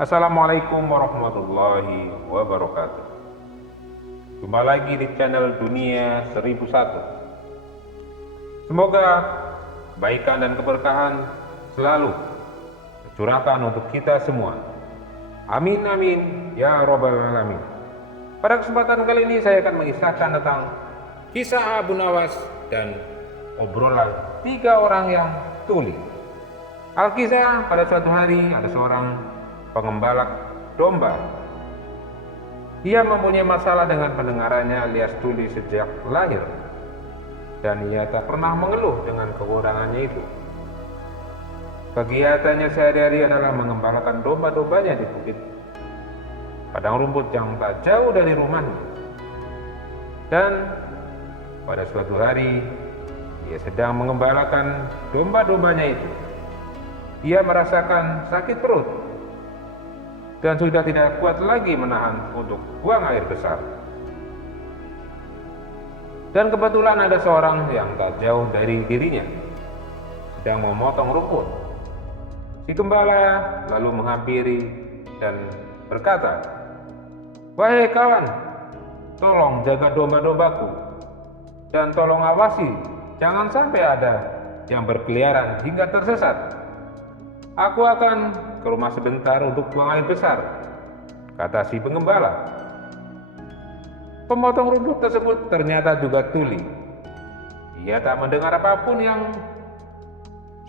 Assalamualaikum warahmatullahi wabarakatuh. Jumpa lagi di channel Dunia 1001. Semoga kebaikan dan keberkahan selalu tercurahkan untuk kita semua. Amin amin ya robbal alamin. Pada kesempatan kali ini saya akan mengisahkan tentang kisah Abu Nawas dan obrolan 3 orang yang tuli. Alkisah, pada suatu hari ada seorang pengembala domba. Ia mempunyai masalah dengan pendengarannya alias tuli sejak lahir, dan ia tak pernah mengeluh dengan kekurangannya itu. Kegiatannya sehari-hari adalah mengembalakan domba-dombanya di bukit padang rumput yang tak jauh dari rumahnya. Dan pada suatu hari ia sedang mengembalakan domba-dombanya itu. Ia merasakan sakit perut dan sudah tidak kuat lagi menahan untuk buang air besar. Dan kebetulan ada seorang yang tak jauh dari dirinya sedang memotong rumput. Si gembala lalu menghampiri dan berkata, "Wahai kawan, tolong jaga domba-dombaku dan tolong awasi jangan sampai ada yang berkeliaran hingga tersesat. Aku akan ke rumah sebentar untuk buang air besar," kata si pengembala. Pemotong rumput tersebut ternyata juga tuli. Ia tak mendengar apapun yang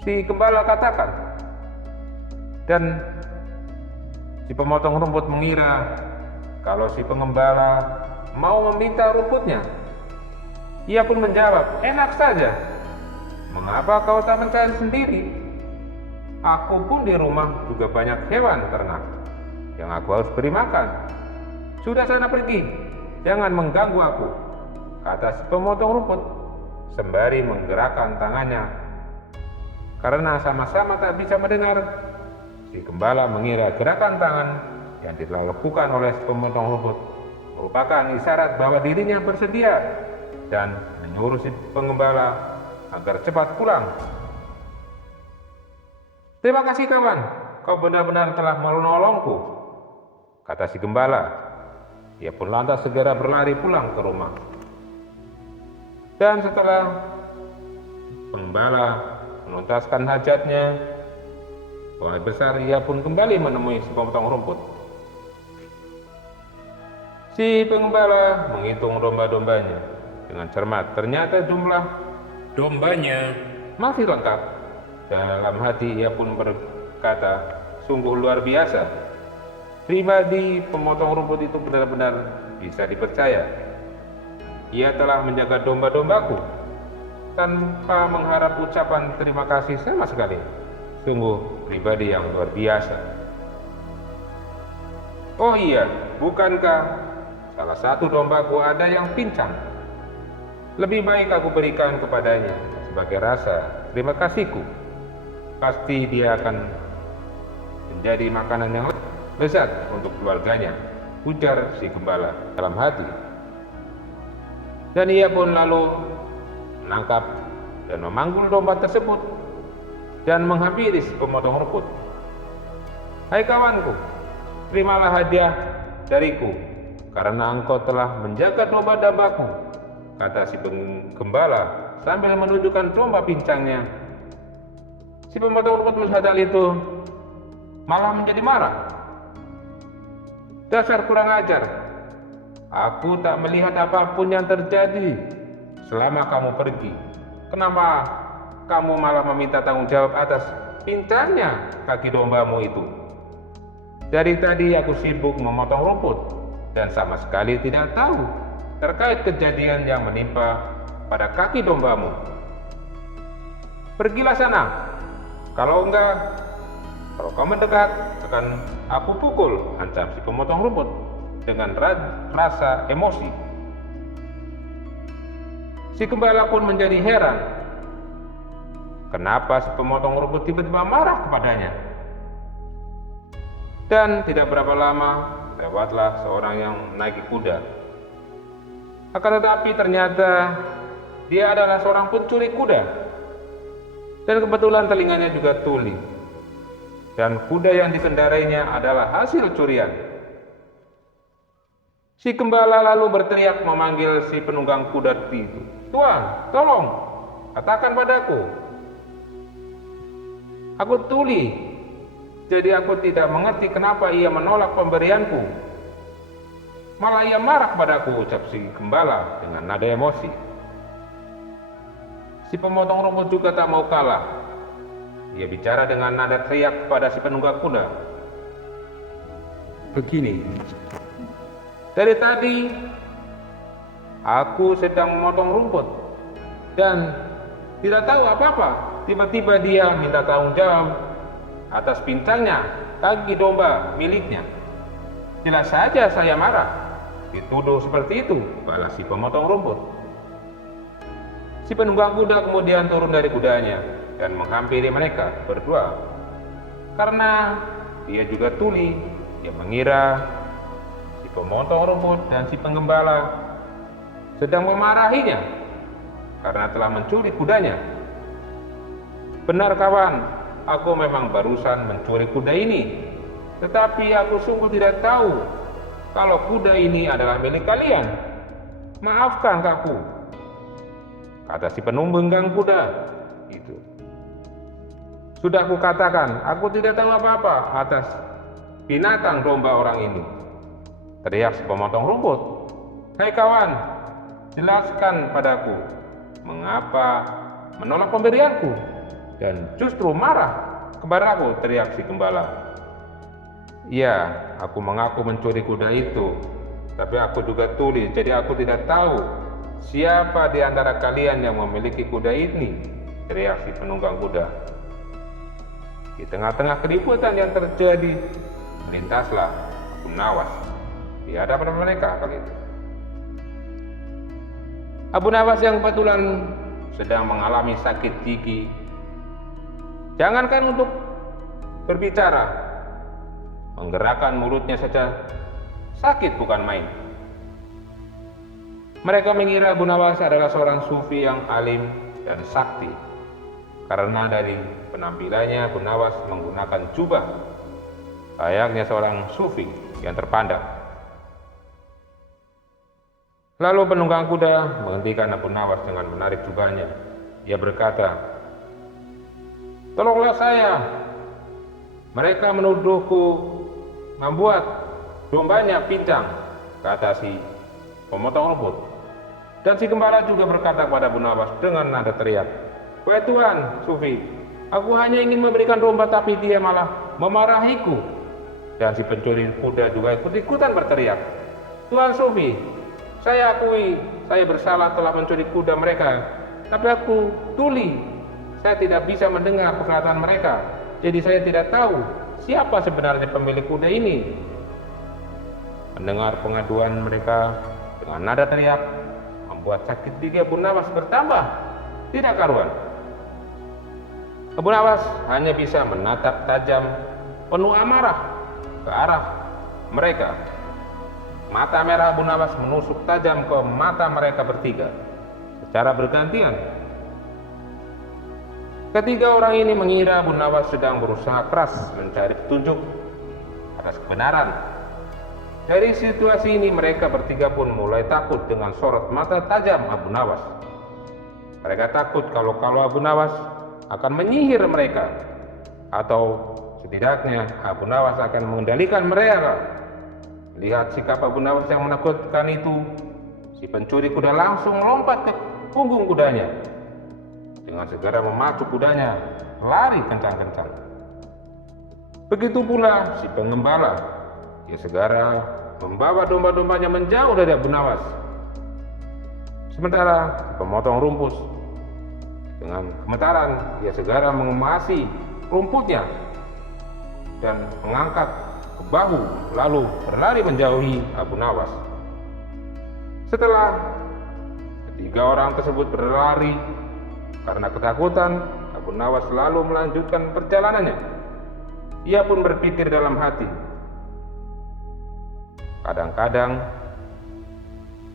si gembala katakan. Dan si pemotong rumput mengira kalau si pengembala mau meminta rumputnya. Ia pun menjawab, "Enak saja. Mengapa kau tak mencari sendiri? Aku pun di rumah juga banyak hewan ternak yang aku harus beri makan. Sudah sana pergi, jangan mengganggu aku," kata si pemotong rumput sembari menggerakkan tangannya. Karena sama-sama tak bisa mendengar, si gembala mengira gerakan tangan yang dilakukan oleh si pemotong rumput merupakan isyarat bahwa dirinya bersedia, dan menyuruh si pengembala agar cepat pulang. "Terima kasih kawan, kau benar-benar telah menolongku," kata si gembala. Ia pun lantas segera berlari pulang ke rumah. Dan setelah pengembala menuntaskan hajatnya, buang air besar, ia pun kembali menemui si pemotong rumput. Si pengembala menghitung domba-dombanya dengan cermat. Ternyata jumlah dombanya masih lengkap. Dalam hati ia pun berkata, "Sungguh luar biasa. Pribadi pemotong rumput itu benar-benar bisa dipercaya. Ia telah menjaga domba-dombaku tanpa mengharap ucapan terima kasih sama sekali. Sungguh pribadi yang luar biasa. Oh iya, bukankah salah satu dombaku ada yang pincang? Lebih baik aku berikan kepadanya sebagai rasa terima kasihku. Pasti dia akan menjadi makanan yang lezat untuk keluarganya," ujar si gembala dalam hati. Dan ia pun lalu menangkap dan memanggul domba tersebut dan menghampiri si pemotong rumput. "Hai kawanku, terimalah hadiah dariku karena engkau telah menjaga domba-dombaku," kata si gembala sambil menunjukkan domba pincangnya. Si pemotong rumput melihat hal itu malah menjadi marah. "Dasar kurang ajar. Aku tak melihat apapun yang terjadi selama kamu pergi. Kenapa kamu malah meminta tanggung jawab atas pincangnya kaki dombamu itu? Dari tadi aku sibuk memotong rumput dan sama sekali tidak tahu terkait kejadian yang menimpa pada kaki dombamu. Pergilah sana. Kalau kau mendekat, akan aku pukul," ancam si pemotong rumput dengan rasa emosi. Si gembala pun menjadi heran. Kenapa si pemotong rumput tiba-tiba marah kepadanya? Dan tidak berapa lama, lewatlah seorang yang menaiki kuda. Akan tetapi ternyata dia adalah seorang pencuri kuda. Dan kebetulan telinganya juga tuli. dan kuda yang dikendarainya adalah hasil curian. Si gembala lalu berteriak memanggil si penunggang kuda itu. "Tuan, tolong, katakan padaku. Aku tuli, jadi aku tidak mengerti kenapa ia menolak pemberianku. Malah ia marah padaku," ucap si gembala dengan nada emosi. Si pemotong rumput juga tak mau kalah. Ia bicara dengan nada teriak pada si penunggang kuda. "Begini, dari tadi aku sedang memotong rumput dan tidak tahu apa-apa. Tiba-tiba dia minta tanggung jawab atas pincangnya kaki domba miliknya. Jelas saja saya marah. Dituduh seperti itu," balas si pemotong rumput. Si penunggang kuda kemudian turun dari kudanya dan menghampiri mereka berdua. Karena dia juga tuli, dia mengira si pemotong rumput dan si penggembala sedang memarahinya karena telah mencuri kudanya. "Benar kawan, aku memang barusan mencuri kuda ini, tetapi aku sungguh tidak tahu kalau kuda ini adalah milik kalian. Maafkan aku," kata si penunggang kuda itu. "Sudah kukatakan, aku tidak tahu apa-apa atas binatang domba orang ini," teriak si pemotong rumput. "Hai kawan, jelaskan padaku, mengapa menolak pemberianku dan justru marah kepadaku," teriak si gembala. "Ya, aku mengaku mencuri kuda itu, tapi aku juga tuli, jadi aku tidak tahu siapa di antara kalian yang memiliki kuda ini," teriak si penunggang kuda. Di tengah-tengah keributan yang terjadi, melintaslah Abu Nawas di hadapan mereka kali itu. Abu Nawas yang kebetulan sedang mengalami sakit gigi. Jangankan untuk berbicara, menggerakkan mulutnya saja sakit bukan main. Mereka mengira Abu Nawas adalah seorang sufi yang alim dan sakti, karena dari penampilannya Abu Nawas menggunakan jubah layaknya seorang sufi yang terpandang. Lalu penunggang kuda menghentikan Abu Nawas dengan menarik jubahnya. Ia berkata, "Tolonglah saya. Mereka menuduhku membuat dombanya pincang," kata si pemotong rumput. Dan si gembala juga berkata kepada Abu Nawas dengan nada teriak, "Wahai Tuan Sufi, aku hanya ingin memberikan domba tapi dia malah memarahiku." Dan si pencuri kuda juga ikut-ikutan berteriak, "Tuan Sufi, saya akui saya bersalah telah mencuri kuda mereka, tapi aku tuli. Saya tidak bisa mendengar perkataan mereka, jadi saya tidak tahu siapa sebenarnya pemilik kuda ini." Mendengar pengaduan mereka dengan nada teriak, membuat sakit gigi Abu Nawas bertambah tidak karuan. Abu Nawas hanya bisa menatap tajam penuh amarah ke arah mereka. Mata merah Abu Nawas menusuk tajam ke mata mereka bertiga secara bergantian. Ketiga orang ini mengira Abu Nawas sedang berusaha keras mencari petunjuk atas kebenaran. Dari situasi ini mereka bertiga pun mulai takut dengan sorot mata tajam Abu Nawas. Mereka takut kalau Abu Nawas akan menyihir mereka, atau setidaknya Abu Nawas akan mengendalikan mereka. Lihat sikap Abu Nawas yang menakutkan itu, si pencuri kuda langsung lompat ke punggung kudanya. Dengan segera memacu kudanya lari kencang-kencang. Begitu pula si penggembala, dia segera membawa domba-dombanya menjauh dari Abu Nawas. Sementara si pemotong rumput dengan gemetaran dia segera mengemasi rumputnya dan mengangkat ke bahu, lalu berlari menjauhi Abu Nawas. Setelah ketiga orang tersebut berlari karena ketakutan, Abu Nawas lalu melanjutkan perjalanannya. Ia pun berpikir dalam hati, kadang-kadang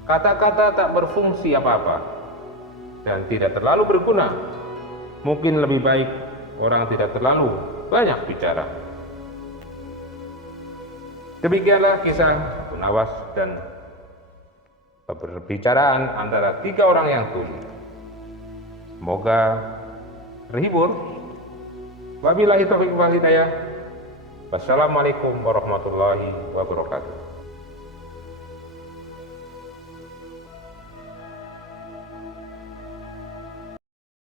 kata-kata tak berfungsi apa-apa dan tidak terlalu berguna. Mungkin lebih baik orang tidak terlalu banyak bicara. Demikianlah kisah Bunawas dan perbicaraan antara 3 orang yang tuli. Semoga terhibur. Wabillahi taufiq wal hidayah. Wassalamualaikum warahmatullahi wabarakatuh.